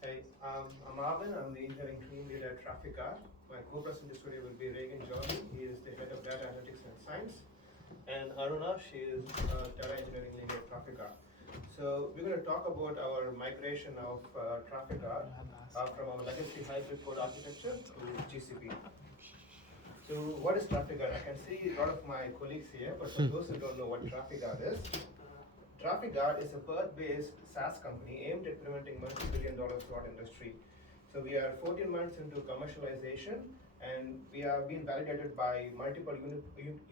Hey, I'm Arvin. I'm the engineering team lead at Trafficar. My co-president today will be Reagan Johnny. He is the head of data analytics and science. And Aruna, she is data engineering lead at Trafficar. So we're going to talk about our migration of Trafficar from our legacy hybrid code architecture to GCP. So what is Trafficar? I can see a lot of my colleagues here, but for those who don't know what Trafficar is, Trafficar is a Perth-based SaaS company aimed at preventing multi-billion-dollar fraud industry. So we are 14 months into commercialization, and we have been validated by multiple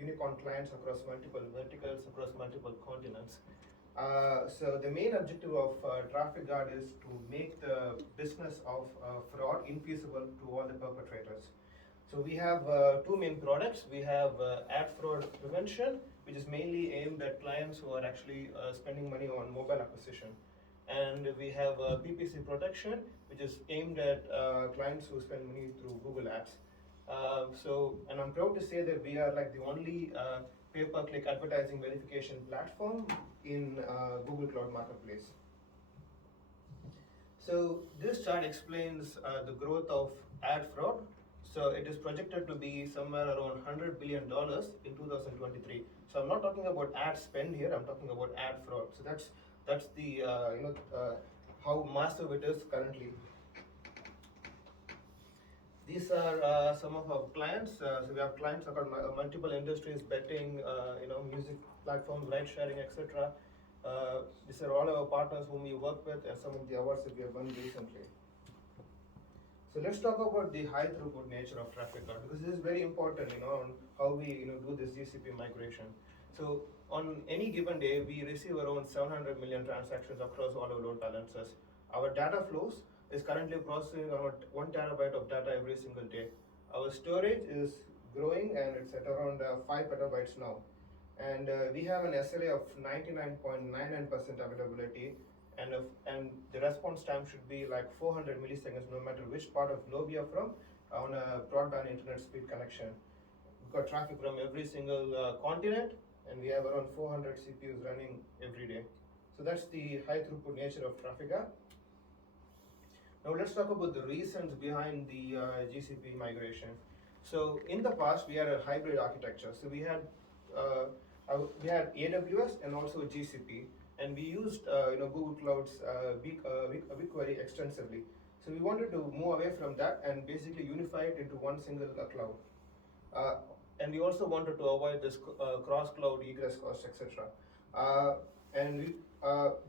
unicorn clients across multiple verticals, across multiple continents. So the main objective of Traffic Guard is to make the business of fraud infeasible to all the perpetrators. So we have two main products. We have ad fraud prevention, which is mainly aimed at clients who are actually spending money on mobile acquisition. And we have PPC protection, which is aimed at clients who spend money through Google Ads. And I'm proud to say that we are like the only pay-per-click advertising verification platform in Google Cloud Marketplace. So this chart explains the growth of ad fraud. So it is projected to be somewhere around $100 billion in 2023. So I'm not talking about ad spend here. I'm talking about ad fraud. So that's the how massive it is currently. These are some of our clients. So we have clients across multiple industries, betting, music platforms, ride sharing, etc. These are all our partners whom we work with, and some of the awards that we have won recently. So let's talk about the high throughput nature of Trafficar, because this is very important, on how we do this GCP migration. So on any given day, we receive around 700 million transactions across all our load balancers. Our data flows is currently processing around 1 terabyte of data every single day. Our storage is growing, and it's at around 5 petabytes now. And we have an SLA of 99.99% availability, and the response time should be like 400 milliseconds no matter which part of globe you're from on a broadband internet speed connection. We've got traffic from every single continent, and we have around 400 CPUs running every day. So that's the high throughput nature of Traffica. Now let's talk about the reasons behind the GCP migration. So in the past, we had a hybrid architecture. So we had AWS and also GCP, and we used Google Cloud's BigQuery extensively. So we wanted to move away from that and basically unify it into one single cloud. And we also wanted to avoid this cross-cloud egress cost, etc.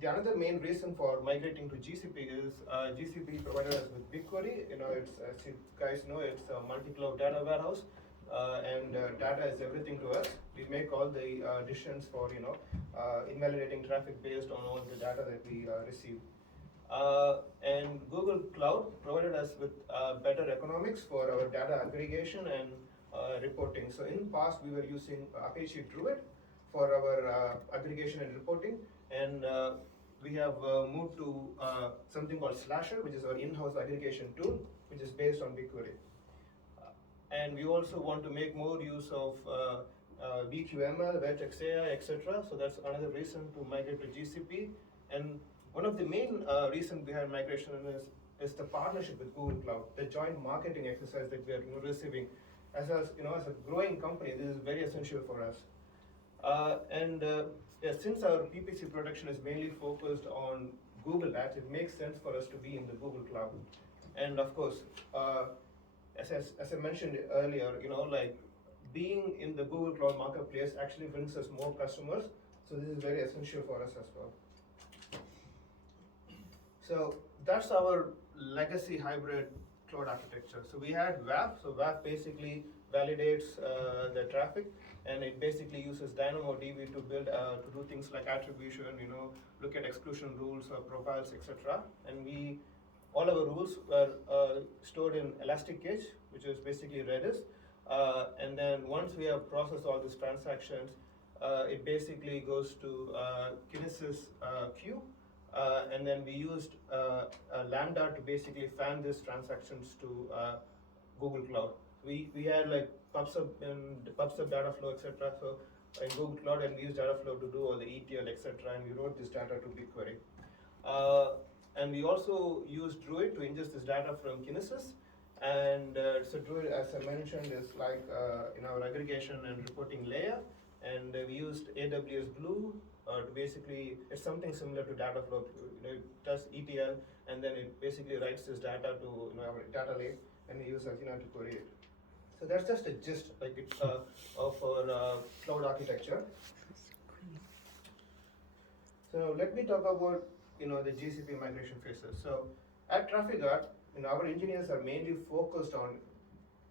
The another main reason for migrating to GCP is GCP provided us with BigQuery. It's as you guys know, it's a multi-cloud data warehouse. And data is everything to us. We make all the decisions for invalidating traffic based on all the data that we receive. And Google Cloud provided us with better economics for our data aggregation and reporting. So in the past, we were using Apache Druid for our aggregation and reporting, and we have moved to something called Slasher, which is our in-house aggregation tool, which is based on BigQuery. And we also want to make more use of BQML, Vertex AI, etc. So that's another reason to migrate to GCP. And one of the main reasons behind migration is the partnership with Google Cloud, the joint marketing exercise that we are receiving. As a growing company, this is very essential for us. Since our PPC production is mainly focused on Google Ads, it makes sense for us to be in the Google Cloud. And of course, as I mentioned earlier, being in the Google Cloud Marketplace actually brings us more customers. So this is very essential for us as well. So that's our legacy hybrid cloud architecture. So we had WAF. So WAF basically validates the traffic, and it basically uses DynamoDB to build to do things like attribution, look at exclusion rules or profiles, etc. And all our rules were stored in Elastic Cache, which is basically Redis. And then once we have processed all these transactions, it basically goes to Kinesis queue. And then we used Lambda to basically fan these transactions to Google Cloud. We had like PubSub data flow, etc. So in Google Cloud, and we used Dataflow to do all the ETL, etc. And we wrote this data to BigQuery. And we also use Druid to ingest this data from Kinesis. And so Druid, as I mentioned, is like in our aggregation and reporting layer. And we used AWS Glue to basically, it's something similar to Dataflow. It does ETL, and then it basically writes this data to our data lake, and we use Athena to query it. So that's just a gist, like it's of our cloud architecture. So let me talk about the GCP migration phases. So at TrafficGuard, our engineers are mainly focused on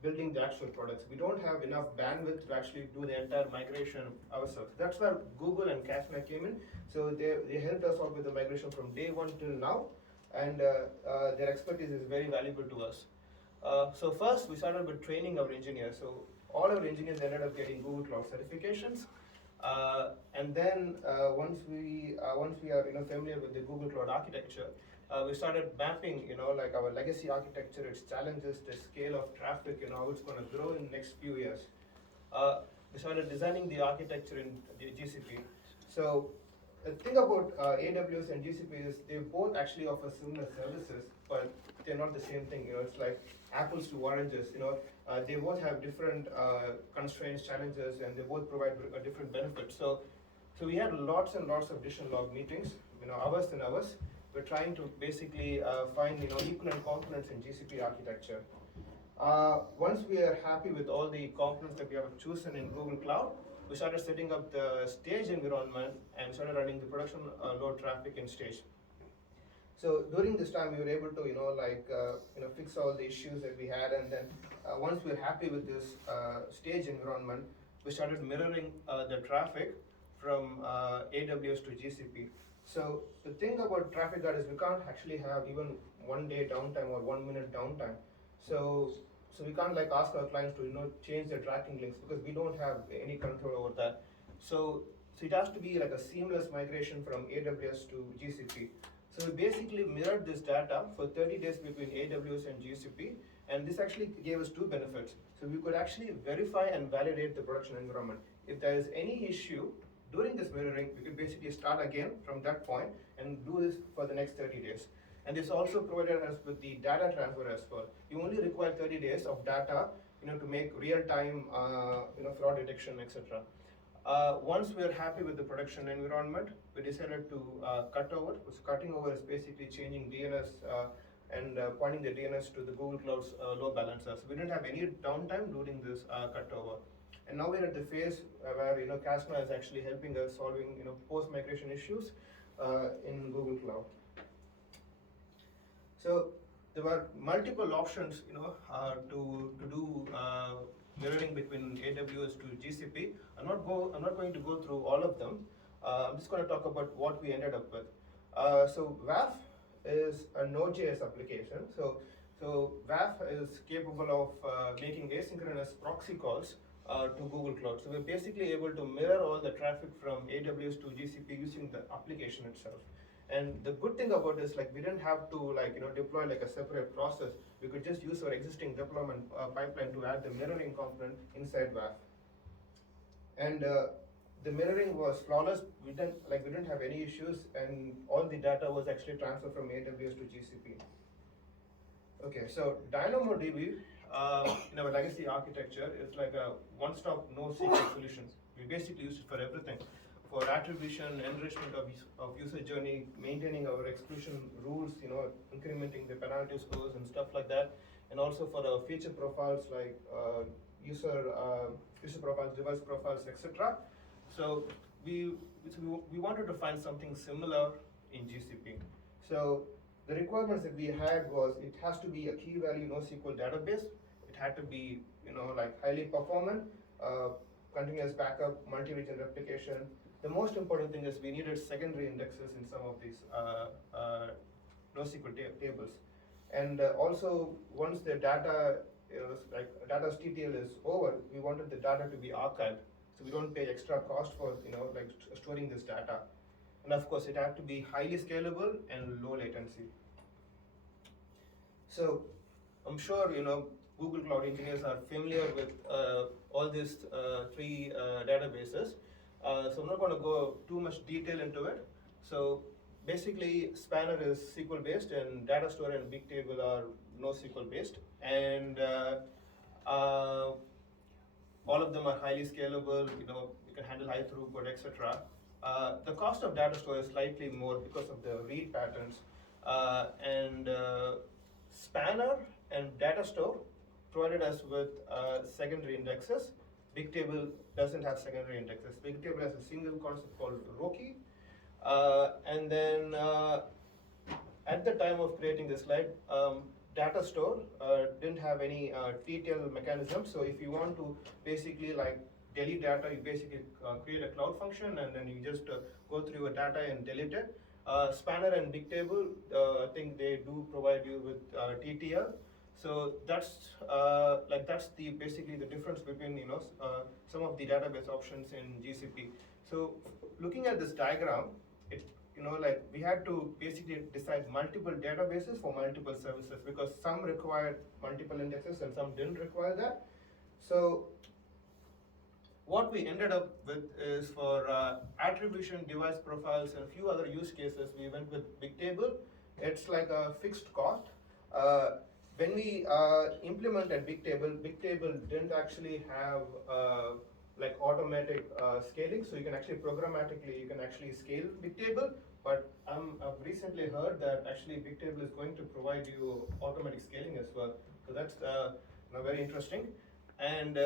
building the actual products. We don't have enough bandwidth to actually do the entire migration ourselves. That's where Google and Kafka came in. So they helped us out with the migration from day one till now, and their expertise is very valuable to us. So first, we started with training our engineers. So all our engineers ended up getting Google Cloud certifications. And then once we are familiar with the Google Cloud architecture, we started mapping like our legacy architecture, its challenges, the scale of traffic, how it's going to grow in the next few years. We started designing the architecture in the GCP. So the thing about AWS and GCP is they both actually offer similar services, but they're not the same thing. It's like apples to oranges. They both have different constraints, challenges, and they both provide different benefits. So we had lots and lots of additional log meetings, hours and hours. We're trying to basically find equivalent components in GCP architecture. Once we are happy with all the components that we have chosen in Google Cloud, we started setting up the stage environment and started running the production load traffic in stage. So during this time, we were able to fix all the issues that we had, and then once we were happy with this stage environment, we started mirroring the traffic from AWS to GCP. So the thing about TrafficGuard is we can't actually have even 1 day downtime or 1 minute downtime. So we can't ask our clients to change their tracking links because we don't have any control over that. So it has to be like a seamless migration from AWS to GCP. So we basically mirrored this data for 30 days between AWS and GCP, and this actually gave us two benefits. So we could actually verify and validate the production environment. If there is any issue during this mirroring, we could basically start again from that point and do this for the next 30 days. And this also provided us with the data transfer as well. You only require 30 days of data, to make real-time, fraud detection, etc. Once we are happy with the production environment, we decided to cut over. So cutting over is basically changing DNS and pointing the DNS to the Google Cloud's load balancer. So we didn't have any downtime during this cutover. And now we're at the phase where Casma is actually helping us solving post-migration issues in Google Cloud. So there were multiple options to do mirroring between AWS to GCP. I'm not going to go through all of them. I'm just going to talk about what we ended up with. So WAF is a Node.js application. So WAF is capable of making asynchronous proxy calls to Google Cloud. So we're basically able to mirror all the traffic from AWS to GCP using the application itself. And the good thing about this, we didn't have to deploy a separate process. We could just use our existing deployment pipeline to add the mirroring component inside WAF. And the mirroring was flawless. We didn't have any issues, and all the data was actually transferred from AWS to GCP. Okay, so DynamoDB in our legacy architecture is like a one-stop NoSQL solution. We basically use it for everything. For attribution, enrichment of user journey, maintaining our exclusion rules, incrementing the penalty scores and stuff like that, and also for our feature profiles like user profiles, device profiles, etc. So we wanted to find something similar in GCP. So the requirements that we had was it has to be a key value NoSQL database. It had to be highly performant, continuous backup, multi-region replication. The most important thing is we needed secondary indexes in some of these NoSQL tables. And also, once the data, data's TTL is over, we wanted the data to be archived. So we don't pay extra cost for, storing this data. And of course, it had to be highly scalable and low latency. So I'm sure, Google Cloud engineers are familiar with all these three databases. So I'm not going to go too much detail into it. So basically Spanner is SQL based, and Data Store and Bigtable are NoSQL based, and uh, all of them are highly scalable. You can handle high throughput, etc. The cost of Data Store is slightly more because of the read patterns, and Spanner and Data Store provided us with secondary indexes. Bigtable doesn't have secondary indexes. Bigtable has a single concept called Roki, and then at the time of creating this slide, Data Store didn't have any TTL mechanism. So if you want to basically like delete data, you basically create a cloud function, and then you just go through your data and delete it. Spanner and Bigtable, I think they do provide you with TTL. So that's that's the basically the difference between some of the database options in GCP. So looking at this diagram, it like we had to basically decide multiple databases for multiple services because some required multiple indexes and some didn't require that. So what we ended up with is for attribution, device profiles, and a few other use cases, we went with Bigtable. It's like a fixed cost. When we implemented Bigtable didn't actually have like automatic scaling, so you can actually programmatically, you can actually scale Bigtable, but I've recently heard that actually Bigtable is going to provide you automatic scaling as well. So that's very interesting. And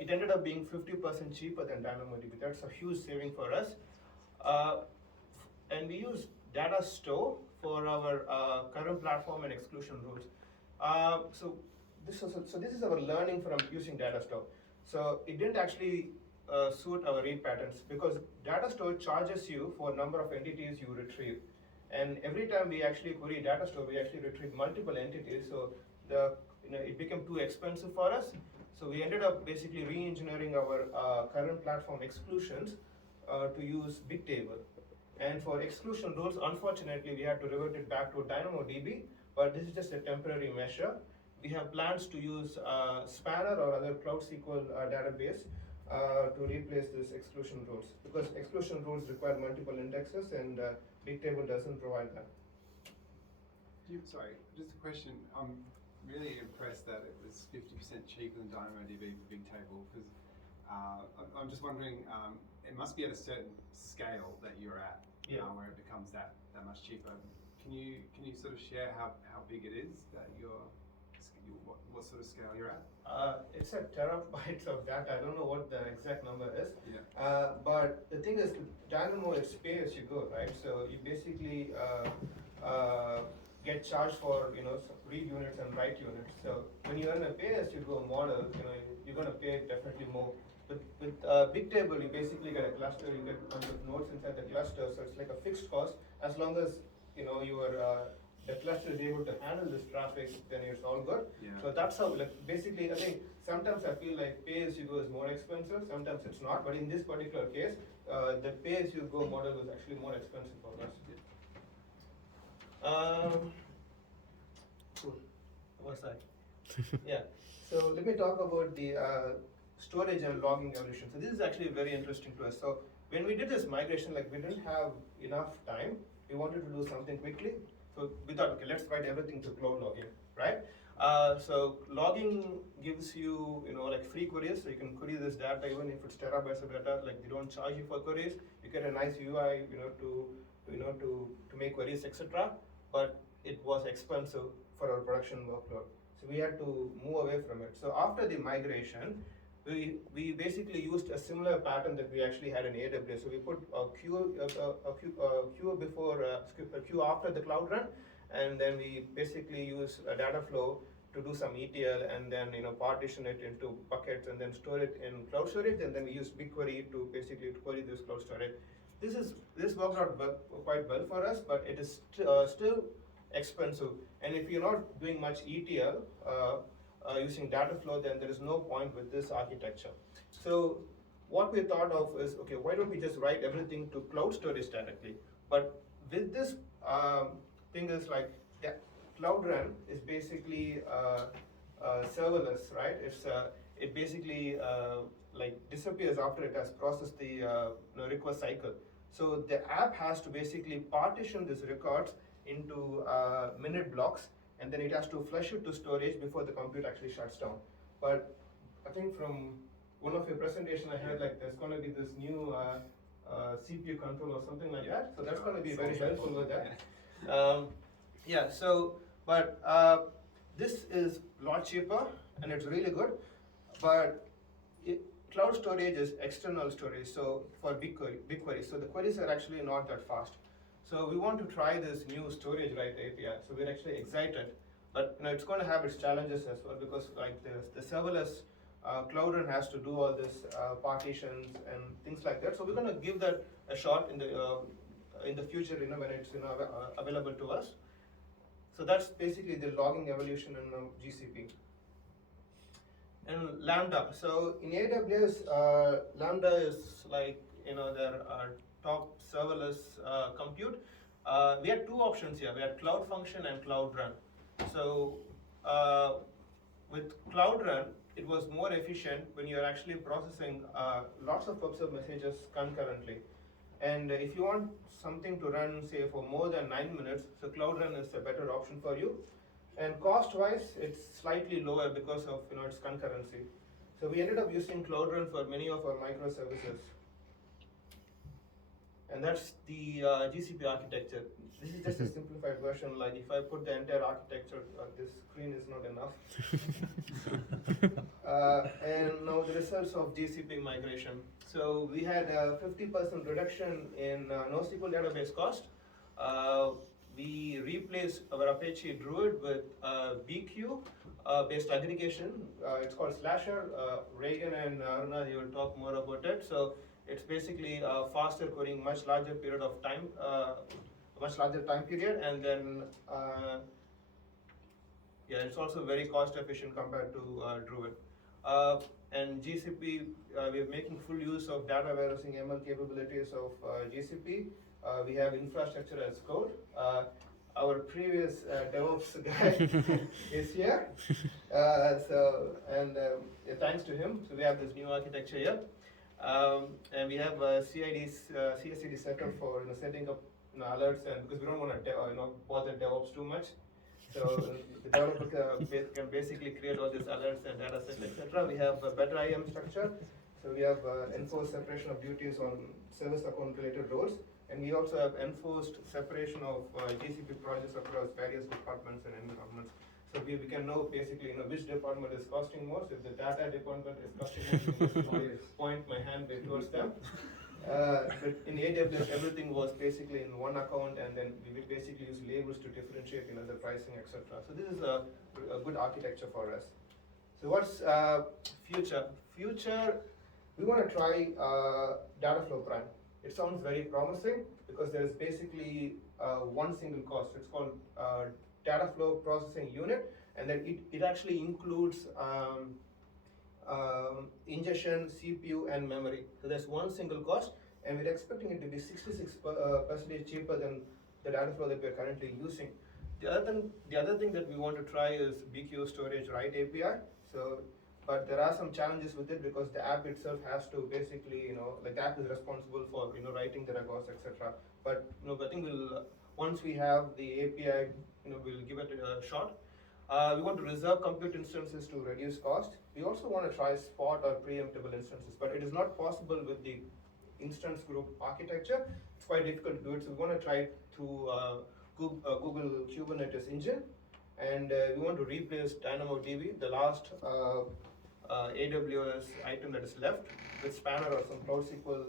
it ended up being 50% cheaper than DynamoDB. That's a huge saving for us. And we use Data Store for our current platform and exclusion rules. So this is our learning from using Data Store. So it didn't actually suit our read patterns because Data Store charges you for number of entities you retrieve. And every time we actually query Data Store, we actually retrieve multiple entities. So it became too expensive for us. So we ended up basically re-engineering our current platform exclusions to use Bigtable. And for exclusion rules, unfortunately, we had to revert it back to DynamoDB, but this is just a temporary measure. We have plans to use Spanner or other Cloud SQL database to replace this exclusion rules because exclusion rules require multiple indexes and Bigtable doesn't provide that. Sorry, just a question. I'm really impressed that it was 50% cheaper than DynamoDB for Bigtable because I'm just wondering, it must be at a certain scale that you're at where it becomes that much cheaper. Can you sort of share how big it is that what sort of scale you're at? It's a terabytes of data. I don't know what the exact number is. Yeah. But the thing is, Dynamo is pay as you go, right? So you basically get charged for read units and write units. So when you're in a pay as you go model, you're going to pay definitely more. With Bigtable, you basically get a cluster. You get a bunch of nodes inside the cluster, so it's like a fixed cost. As long as the cluster is able to handle this traffic, then it's all good. Yeah. So that's how, basically, I think sometimes I feel like pay-as-you-go is more expensive, sometimes it's not. But in this particular case, the pay-as-you-go model was actually more expensive for us. Cool. What's that? Yeah. So let me talk about the storage and logging evolution. So this is actually very interesting to us. So when we did this migration, we didn't have enough time. We wanted to do something quickly. So we thought, okay, let's write everything to cloud logging, right? So logging gives you, free queries. So you can query this data, even if it's terabytes of data. They don't charge you for queries. You get a nice UI, to make queries, etc. But it was expensive for our production workload. So we had to move away from it. So after the migration, we basically used a similar pattern that we actually had in AWS. So we put a queue before, a queue after the Cloud Run, and then we basically use a data flow to do some ETL, and then partition it into buckets, and then store it in cloud storage, and then we use BigQuery to basically query this cloud storage. This worked out quite well for us, but it is still expensive. And if you're not doing much ETL, using data flow, then there is no point with this architecture. So what we thought of is, okay, why don't we just write everything to cloud storage directly? But with this thing is Cloud Run is basically serverless, right? It basically disappears after it has processed the request cycle. So the app has to basically partition these records into minute blocks, and then it has to flush it to storage before the computer actually shuts down. But I think from one of your presentation I heard like there's going to be this new CPU control or something like that. So that's going to be very helpful with that. Yeah. So, but this is a lot cheaper and it's really good. But cloud storage is external storage. So for BigQuery, so the queries are actually not that fast. So we want to try this new storage right API. So we're actually excited, but it's going to have its challenges as well, because like the serverless Cloud Run has to do all this partitions and things like that. So we're going to give that a shot in the future, when it's available to us. So that's basically the logging evolution in GCP. And Lambda. So in AWS, Lambda is like their top serverless compute. We had two options here. We had Cloud Function and Cloud Run. So with Cloud Run, it was more efficient when you're actually processing lots of PubSub messages concurrently. And if you want something to run, say, for more than 9 minutes, so Cloud Run is a better option for you. And cost-wise, it's slightly lower because of its concurrency. So we ended up using Cloud Run for many of our microservices. And that's the GCP architecture. This is just a simplified version. Like if I put the entire architecture, this screen is not enough. And now the results of GCP migration. So we had a 50% reduction in NoSQL database cost. We replaced our Apache Druid with BQ based aggregation. It's called Slasher. Reagan and Aruna, they will talk more about it. So it's basically faster querying, much larger period of time, much larger time period, and then it's also very cost efficient compared to Druid. And GCP, we're making full use of data warehousing ML capabilities of GCP. We have infrastructure as code. Our previous DevOps guy is here. Thanks to him, so we have this new architecture here. And we have CI/CD setup for setting up alerts, and because we don't want to bother DevOps too much. So the developer can basically create all these alerts and data sets, etc. We have a better IAM structure. So we have enforced separation of duties on service account related roles. And we also have enforced separation of GCP projects across various departments and environments. So we can know basically which department is costing more. So if the data department is costing more, I point my hand towards them. But in AWS, everything was basically in one account, and then we would basically use labels to differentiate the pricing, etc. So this is a good architecture for us. So what's future? Future, we want to try Dataflow Prime. It sounds very promising because there is basically one single cost. It's called Dataflow Processing Unit, and then it actually includes ingestion, CPU, and memory. So there's one single cost, and we're expecting it to be 66% cheaper than the Dataflow that we're currently using. The other thing that we want to try is BQ Storage Write API. But there are some challenges with it because the app itself has to basically, the app is responsible for, writing the records, etc. But, I think once we have the API, we'll give it a shot. We want to reserve compute instances to reduce cost. We also want to try spot or preemptible instances, but it is not possible with the instance group architecture. It's quite difficult to do it, so we want to try through Google Kubernetes engine. And we want to replace DynamoDB, the last AWS item that is left, with Spanner or some Cloud SQL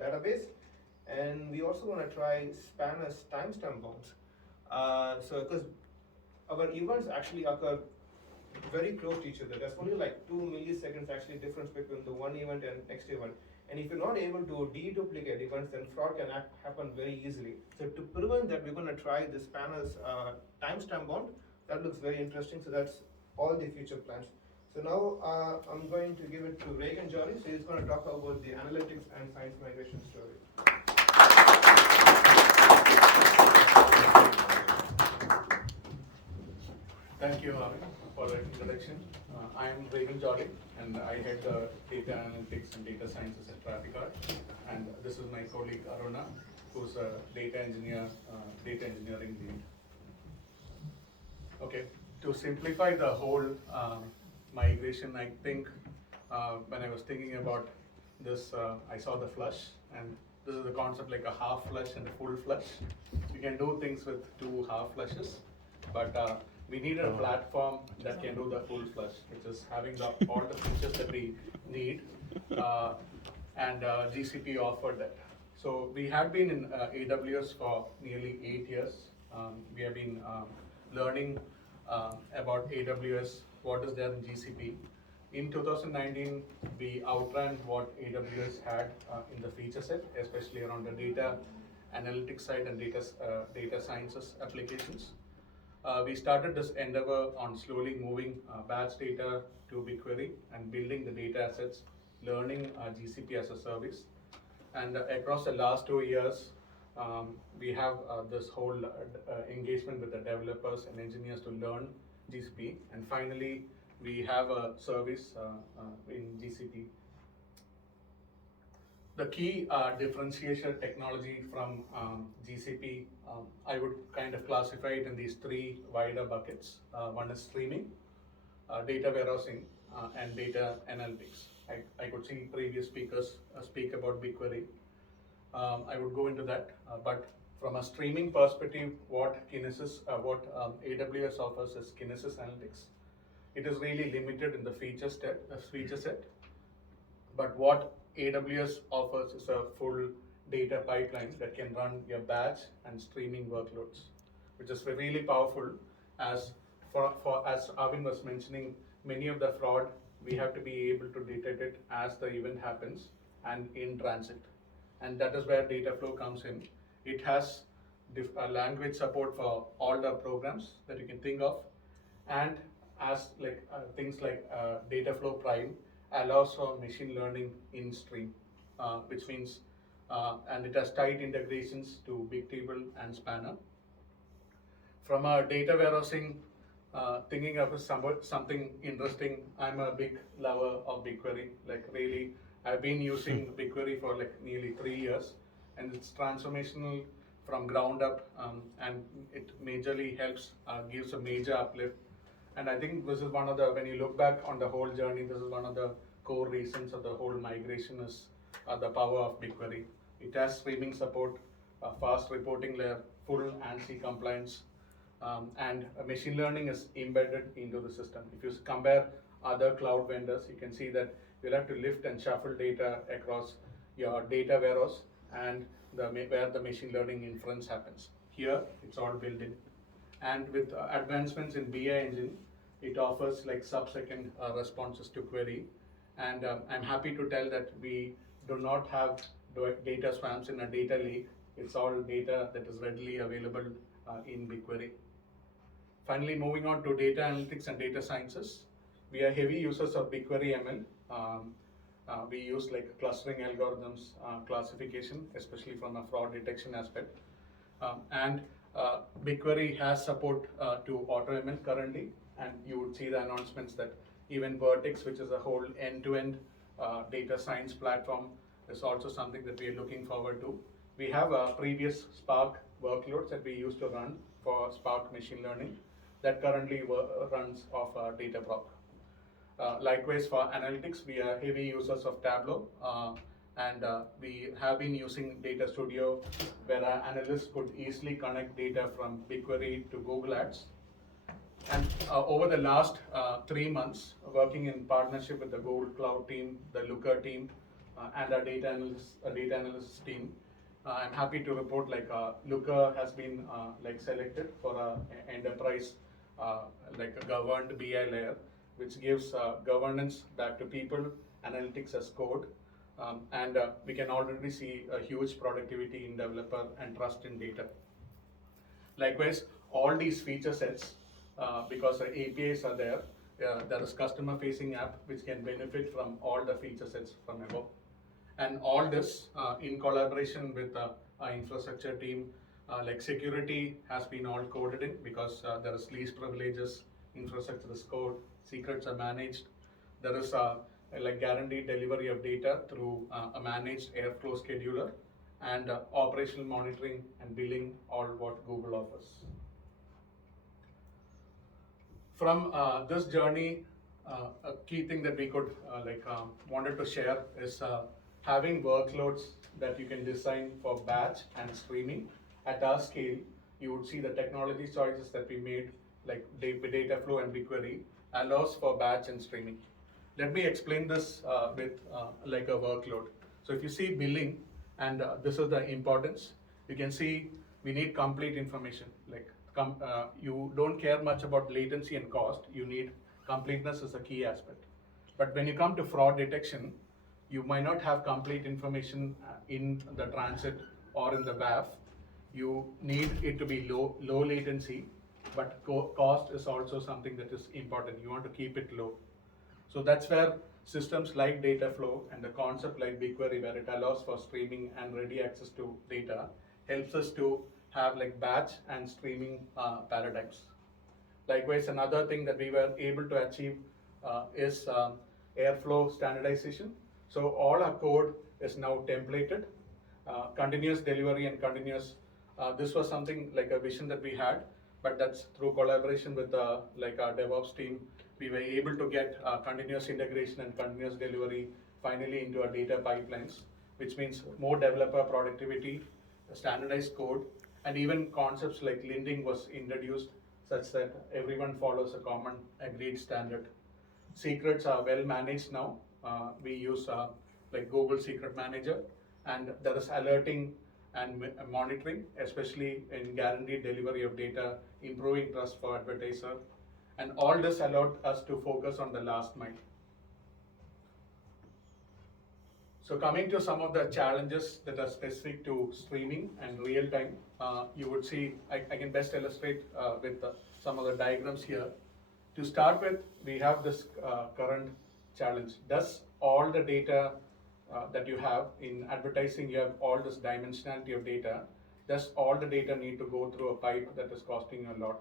database. And we also want to try Spanner's timestamp bounds. Because our events actually occur very close to each other. There's only like 2 milliseconds actually difference between the one event and next event. And if you're not able to deduplicate events, then fraud can happen very easily. So to prevent that, we're going to try the Spanner's timestamp bound. That looks very interesting. So that's all the future plans. So now I'm going to give it to Reagan Jolly. So he's going to talk about the analytics and science migration story. Thank you, Arvind, for the introduction. I'm Regan Jolly, and I head the data analytics and data sciences at Trafficart. And this is my colleague Aruna, who's a data engineer, data engineering lead. Okay, to simplify the whole migration, I think when I was thinking about this, I saw the flush, and this is the concept like a half flush and a full flush. You can do things with two half flushes, but we needed a platform that can do the full flush, which is having all the features that we need, and GCP offered that. So we had been in AWS for nearly 8 years. We have been learning about AWS, what is there in GCP. In 2019, we outran what AWS had in the feature set, especially around the data analytics side and data sciences applications. We started this endeavor on slowly moving batch data to BigQuery and building the data assets, learning GCP as a service. And across the last 2 years, we have this whole engagement with the developers and engineers to learn GCP. And finally, we have a service in GCP. The key differentiation technology from GCP, I would kind of classify it in these three wider buckets. One is streaming, data warehousing, and data analytics. I could see previous speakers speak about BigQuery. I would go into that, but from a streaming perspective, what AWS offers is Kinesis Analytics. It is really limited in the feature set, but what AWS offers is a full data pipeline that can run your batch and streaming workloads, which is really powerful. As Arvind was mentioning, many of the fraud, we have to be able to detect it as the event happens and in transit. And that is where Dataflow comes in. It has language support for all the programs that you can think of, and as things like Dataflow Prime allows for machine learning in stream, which means, and it has tight integrations to Bigtable and Spanner. From a data warehousing, thinking of something interesting, I'm a big lover of BigQuery. Like really, I've been using BigQuery for like nearly 3 years, and it's transformational from ground up, and it majorly helps, gives a major uplift. And I think this is one of the, when you look back on the whole journey, this is one of the core reasons of the whole migration is the power of BigQuery. It has streaming support, fast reporting layer, full ANSI compliance, and machine learning is embedded into the system. If you compare other cloud vendors, you can see that you'll have to lift and shuffle data across your data warehouse and where the machine learning inference happens. Here, it's all built in. And with advancements in BI engine, it offers like sub-second responses to query. And I'm happy to tell that we do not have data swamps in a data lake. It's all data that is readily available in BigQuery. Finally, moving on to data analytics and data sciences. We are heavy users of BigQuery ML. We use like clustering algorithms, classification, especially from a fraud detection aspect. BigQuery has support to AutoML currently, and you would see the announcements that even Vertex, which is a whole end-to-end data science platform, is also something that we are looking forward to. We have previous Spark workloads that we used to run for Spark machine learning that currently runs off Dataproc. Likewise, for analytics, we are heavy users of Tableau, and we have been using Data Studio, where our analysts could easily connect data from BigQuery to Google Ads. And over the last 3 months, working in partnership with the Google Cloud team, the Looker team, and our data analysts team, I'm happy to report Looker has been selected for an enterprise like a governed BI layer, which gives governance back to people, analytics as code, and we can already see a huge productivity in developer and trust in data. Likewise, all these feature sets, because the APIs are there, there is customer-facing app which can benefit from all the feature sets from above. And all this in collaboration with our infrastructure team, like security has been all coded in because there is least privileges, infrastructure is code, secrets are managed. There is like guaranteed delivery of data through a managed airflow scheduler and operational monitoring and billing, all what Google offers. From this journey, a key thing that we could wanted to share is having workloads that you can design for batch and streaming. At our scale, you would see the technology choices that we made, like Dataflow and BigQuery, allows for batch and streaming. Let me explain this with like a workload. So if you see billing, and this is the importance, you can see we need complete information. Like you don't care much about latency and cost, you need completeness as a key aspect. But when you come to fraud detection, you might not have complete information in the transit or in the WAF. You need it to be low latency, but cost is also something that is important. You want to keep it low. So that's where systems like Dataflow and the concept like BigQuery, where it allows for streaming and ready access to data, helps us to have like batch and streaming paradigms. Likewise, another thing that we were able to achieve is Airflow standardization. So all our code is now templated, continuous delivery and continuous. This was something like a vision that we had, but that's through collaboration with like our DevOps team. We were able to get continuous integration and continuous delivery finally into our data pipelines, which means more developer productivity, standardized code, and even concepts like linting was introduced such that everyone follows a common agreed standard. Secrets are well managed now. We use like Google Secret Manager, and there is alerting and monitoring, especially in guaranteed delivery of data, improving trust for advertiser. And all this allowed us to focus on the last mile. So coming to some of the challenges that are specific to streaming and real time, you would see, I can best illustrate with some of the diagrams here. To start with, we have this current challenge. Does all the data that you have in advertising, you have all this dimensionality of data, does all the data need to go through a pipe that is costing you a lot?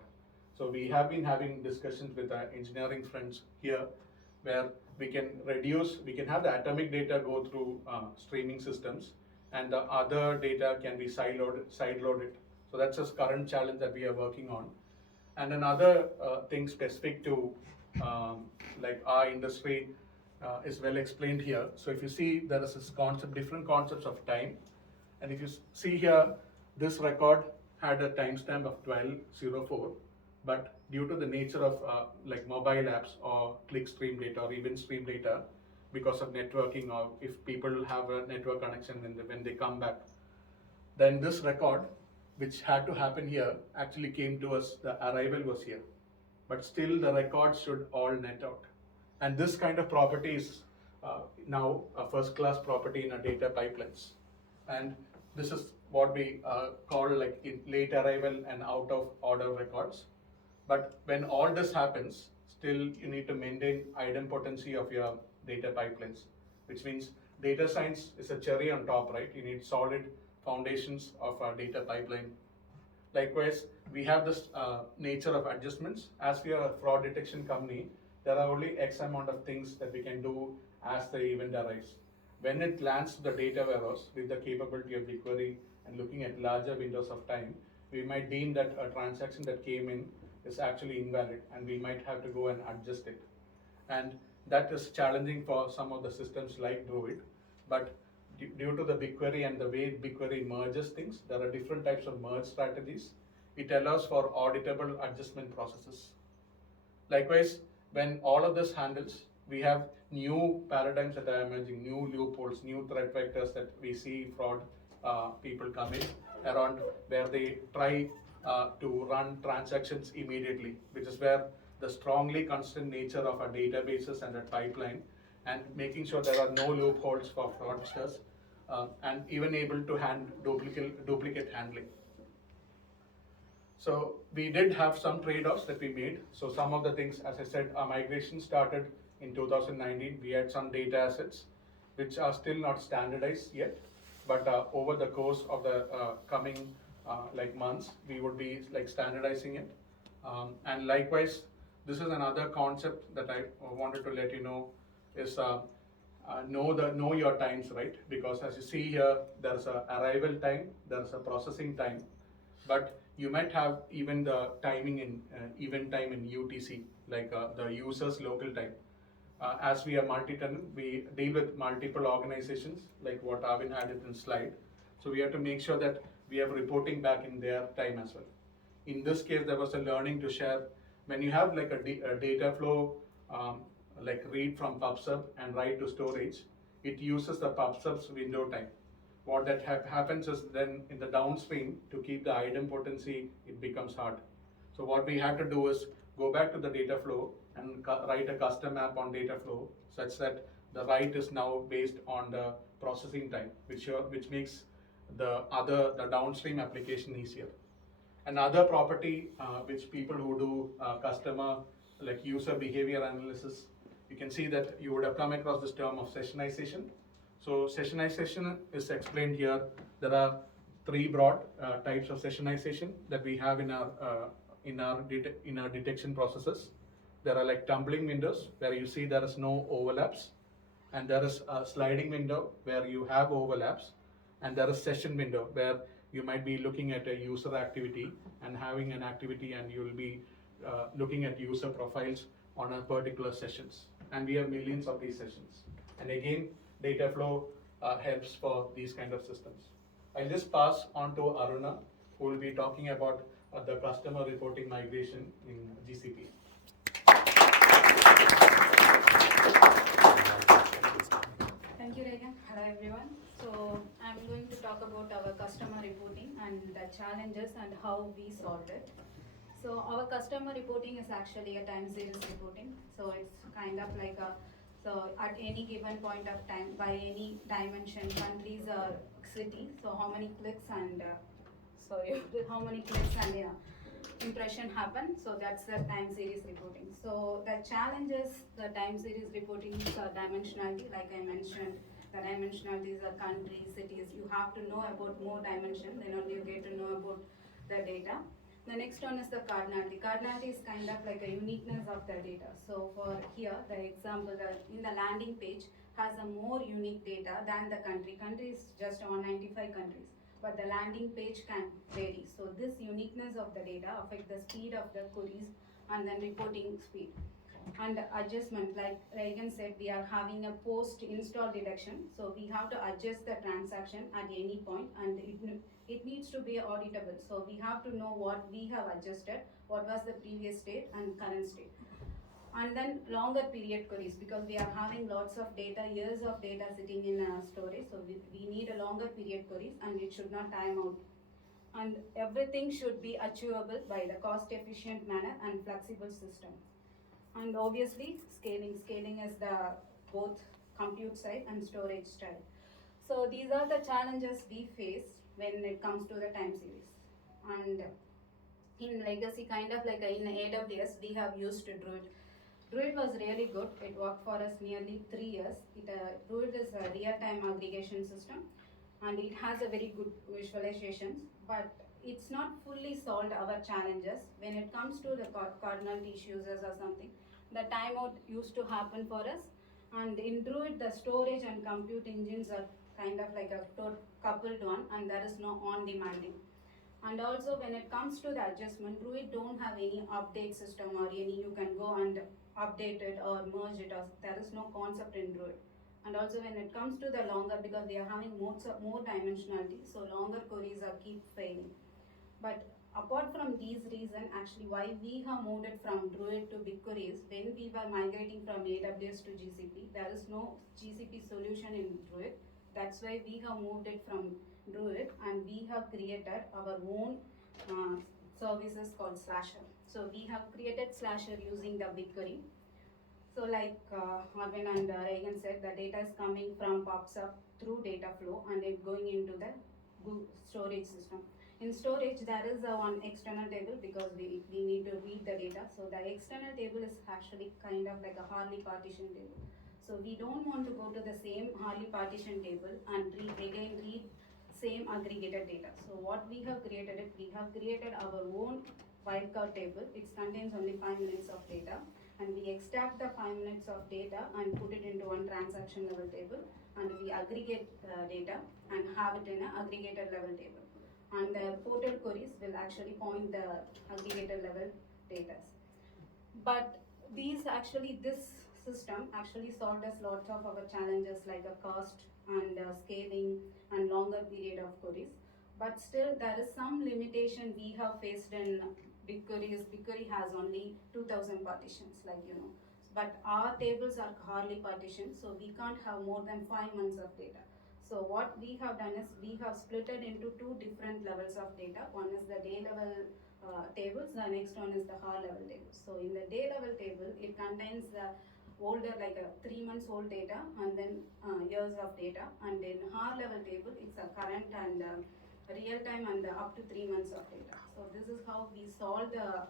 So we have been having discussions with our engineering friends here, where we can have the atomic data go through streaming systems, and the other data can be sideloaded. So that's a current challenge that we are working on. And another thing specific to like our industry is well explained here. So if you see, there is this concept, different concepts of time. And if you see here, this record had a timestamp of 12:04, but due to the nature of like mobile apps or click stream data or event stream data, because of networking, or if people have a network connection when they come back, then this record, which had to happen here, actually came to us, the arrival was here. But still the records should all net out. And this kind of property is now a first class property in our data pipelines. And this is what we call like late arrival and out of order records. But when all this happens, still you need to maintain idempotency of your data pipelines, which means data science is a cherry on top, right? You need solid foundations of our data pipeline. Likewise, we have this nature of adjustments. As we are a fraud detection company, there are only X amount of things that we can do as the event arrives. When it lands to the data warehouse with the capability of BigQuery and looking at larger windows of time, we might deem that a transaction that came in is actually invalid, and we might have to go and adjust it. And that is challenging for some of the systems like Druid. But due to the BigQuery and the way BigQuery merges things, there are different types of merge strategies. It allows for auditable adjustment processes. Likewise, when all of this handles, we have new paradigms that are emerging, new loopholes, new threat vectors that we see fraud people come in around, where they try to run transactions immediately, which is where the strongly constant nature of our databases and our pipeline, and making sure there are no loopholes for fraudsters, and even able to duplicate handling. So we did have some trade-offs that we made. So some of the things, as I said, our migration started in 2019. We had some data assets which are still not standardized yet, but over the course of the coming like months, we would be like standardizing it. And likewise, This is another concept that I wanted to let you know is know your times, right? Because as you see here, there's a arrival time, there's a processing time, but you might have even the timing in event time in UTC, like the user's local time. As we are multi-tenant, we deal with multiple organizations, like what Arvind had it in slide. So we have to make sure that we have reporting back in their time as well. In this case, there was a learning to share. When you have like a data flow, like read from PubSub and write to storage, it uses the PubSub's window time. What that happens is then in the downstream, to keep the idempotency, it becomes hard. So what we have to do is go back to the data flow and write a custom app on data flow such that the write is now based on the processing time, which makes the downstream application easier. Another property which people who do customer like user behavior analysis, you can see that you would have come across this term of sessionization. So sessionization is explained here. There are three broad types of sessionization that we have in our detection processes. There are like tumbling windows where you see there is no overlaps, and there is a sliding window where you have overlaps, and there is session window where you might be looking at a user activity and having an activity, and you will be looking at user profiles on a particular sessions. And we have millions of these sessions. And again, data flow helps for these kind of systems. I'll just pass on to Aruna, who will be talking about the customer reporting migration in GCP. Thank you, Regan. Hello, everyone. So I'm going to talk about our customer reporting and the challenges and how we solved it. So our customer reporting is actually a time series reporting. So it's kind of like so at any given point of time, by any dimension, countries or city, so how many clicks and how many clicks and impression happen. So that's the time series reporting. So the challenges, the time series reporting is dimensionality, like I mentioned. The dimensionalities are countries, cities. You have to know about more dimension, then only you get to know about the data. The next one is the cardinality. Cardinality is kind of like a uniqueness of the data. So for here, the example in the landing page has a more unique data than the country. Country is just 195 countries, but the landing page can vary. So this uniqueness of the data affect the speed of the queries and then reporting speed. And adjustment, like Regan said, we are having a post-install detection. So we have to adjust the transaction at any point, and it needs to be auditable. So we have to know what we have adjusted, what was the previous state and current state. And then longer period queries, because we are having lots of data, years of data sitting in storage. So we need a longer period queries, and it should not time out. And everything should be achievable by the cost efficient manner and flexible system. And obviously scaling. Scaling is the both compute side and storage side. So these are the challenges we face when it comes to the time series. And in legacy, kind of like in AWS, we have used Druid. Druid was really good. It worked for us nearly 3 years. Druid is a real-time aggregation system, and it has a very good visualizations, but it's not fully solved our challenges. When it comes to the cardinal issues or something, the timeout used to happen for us. And in Druid, the storage and compute engines are kind of like a coupled one, and there is no on-demanding. And also when it comes to the adjustment, Druid don't have any update system or any you can go and update it or merge it, or there is no concept in Druid. And also when it comes to the longer, because we are having more dimensionality, so longer queries are keep failing. But apart from these reasons, actually why we have moved it from Druid to BigQuery is when we were migrating from AWS to GCP, there is no GCP solution in Druid. That's why we have moved it from Druid, and we have created our own services called Slasher. So we have created Slasher using the BigQuery. So like Arvind and Regan said, the data is coming from PubSub through Dataflow and it going into the Google storage system. In storage, there is one external table because we need to read the data. So the external table is actually kind of like a Hartley partition table. So we don't want to go to the same Hartley partition table and read same aggregated data. So what we have created our own wildcard table. It contains only 5 minutes of data, and we extract the 5 minutes of data and put it into one transaction level table, and we aggregate data and have it in an aggregated level table. And the portal queries will actually point the aggregated level data. But this system actually solved us lots of our challenges like a cost and scaling and longer period of queries. But still, there is some limitation we have faced in BigQuery. BigQuery has only 2,000 partitions, like you know. But our tables are hardly partitioned, so we can't have more than 5 months of data. So what we have done is we have split it into two different levels of data. One is the day level tables, the next one is the hour level tables. So in the day level table, it contains the older, like a 3 months old data, and then years of data. And in hour level table, it's a current and real time and up to 3 months of data. So this is how we solve the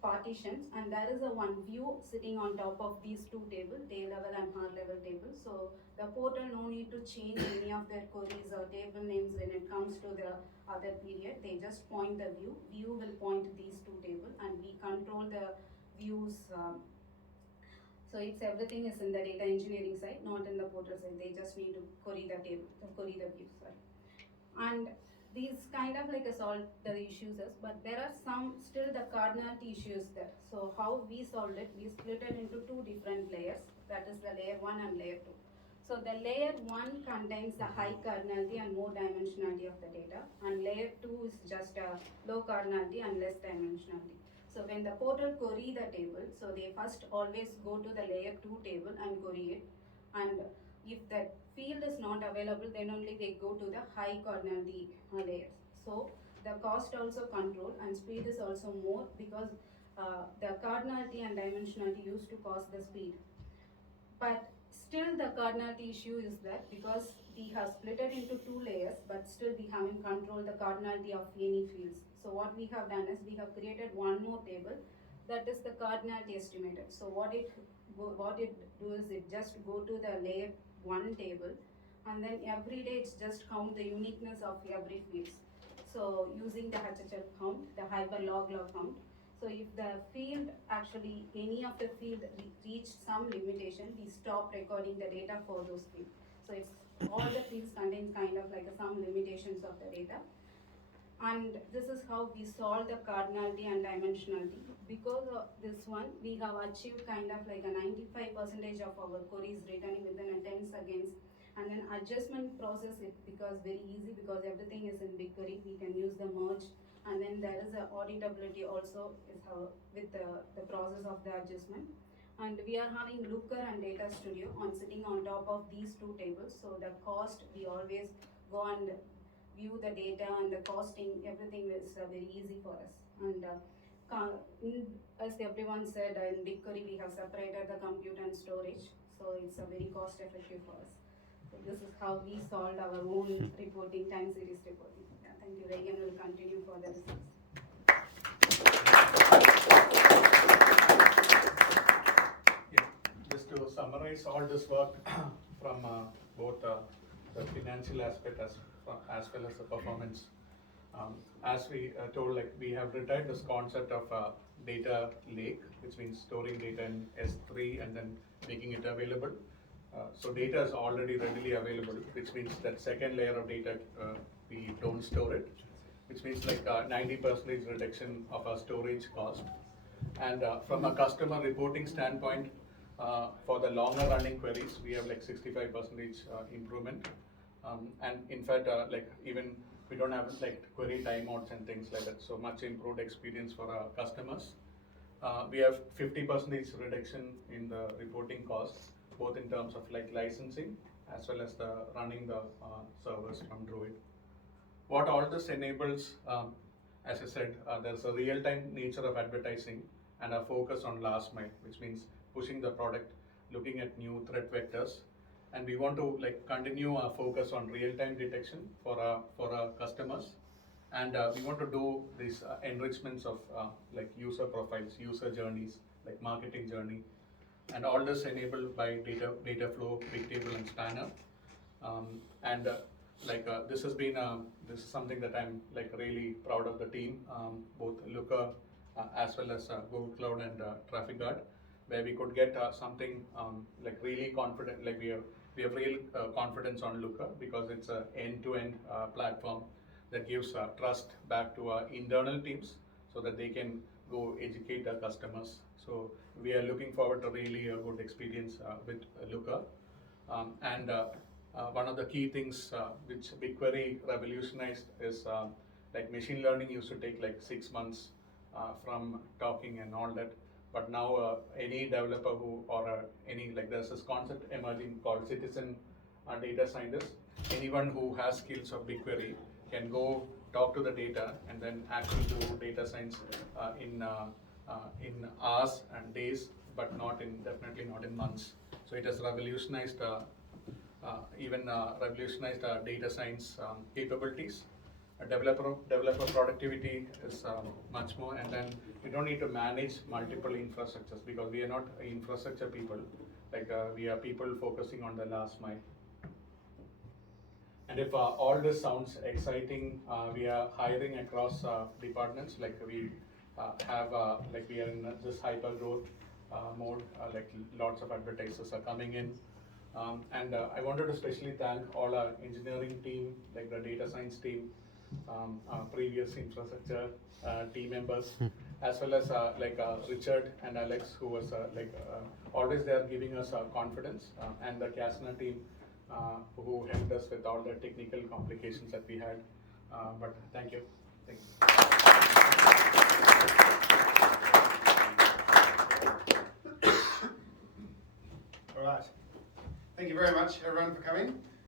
partitions, and there is a one view sitting on top of these two tables, day level and hour level table. So the portal no need to change any of their queries or table names when it comes to the other period. They just point the view. View will point these two tables, and we control the views. So it's everything is in the data engineering side, not in the portal side. They just need to query the table, query the view. Sorry. And these kind of like solve the issues, but there are some still the cardinality issues there. So how we solved it, we split it into two different layers, that is the layer 1 and layer 2. So the layer 1 contains the high cardinality and more dimensionality of the data, and layer 2 is just a low cardinality and less dimensionality. So when the portal query the table, so they first always go to the layer 2 table and query it, and if that field is not available, then only they go to the high cardinality layers. So the cost also control and speed is also more, because the cardinality and dimensionality used to cost the speed. But still the cardinality issue is there, because we have split it into two layers, but still we haven't controlled the cardinality of any fields. So what we have done is we have created one more table, that is the cardinality estimator. So what it do is it just go to the layer 1 table, and then every day it's just count the uniqueness of every field. So using the HHL count, the hyperlog log count. So if the field actually, any of the field reach some limitation, we stop recording the data for those fields. So it's all the fields contain kind of like some limitations of the data. And this is how we solve the cardinality and dimensionality. Because of this one, we have achieved kind of like a 95% of our queries returning within a 10 seconds. And then adjustment process, it becomes very easy because everything is in BigQuery. We can use the merge, and then there is a auditability also is how with the process of the adjustment. And we are having Looker and Data Studio on sitting on top of these two tables. So the cost, we always go and view the data, and the costing, everything is very easy for us. And as everyone said, in BigQuery we have separated the compute and storage, so it's very cost effective for us. So this is how we solved our own reporting, time series reporting. Yeah, thank you. Reagan will continue for the results. Yeah, just to summarize all this work from both the financial aspect as well as the performance. As we told, like we have retired this concept of data lake, which means storing data in S3 and then making it available. So data is already readily available, which means that second layer of data, we don't store it, which means like 90% reduction of our storage cost. And from a customer reporting standpoint, for the longer running queries, we have like 65% improvement. And in fact, like even we don't have like query timeouts and things like that. So much improved experience for our customers. We have 50% reduction in the reporting costs, both in terms of like licensing as well as the running the servers from Druid. What all this enables, as I said, there's a real-time nature of advertising and a focus on last mile, which means pushing the product, looking at new threat vectors, and we want to like continue our focus on real-time detection for our customers, and we want to do these enrichments of like user profiles, user journeys, like marketing journey, and all this enabled by data flow, Bigtable, and Spanner. And this has been this is something that I'm like really proud of the team, both Looker as well as Google Cloud and Traffic Guard, where we could get something like really confident. Like we have real confidence on Looker because it's an end-to-end platform that gives trust back to our internal teams so that they can go educate our customers. So we are looking forward to really a good experience with Looker. And one of the key things which BigQuery revolutionized is like machine learning used to take like 6 months from talking and all that. But now any developer who or any like there's this concept emerging called citizen data scientist. Anyone who has skills of BigQuery can go talk to the data and then actually do data science in hours and days, but definitely not in months. So it has revolutionized revolutionized data science capabilities. Developer productivity is much more, and then we don't need to manage multiple infrastructures because we are not infrastructure people. Like we are people focusing on the last mile. And if all this sounds exciting, we are hiring across departments. Like we have, like we are in this hyper growth mode. Like lots of advertisers are coming in, and I wanted to especially thank all our engineering team, like the data science team, our previous infrastructure team members, as well as Richard and Alex, who was always there giving us confidence, and the Kasna team. Who helped us with all the technical complications that we had. But thank you. Thank you. All right. Thank you very much, everyone, for coming.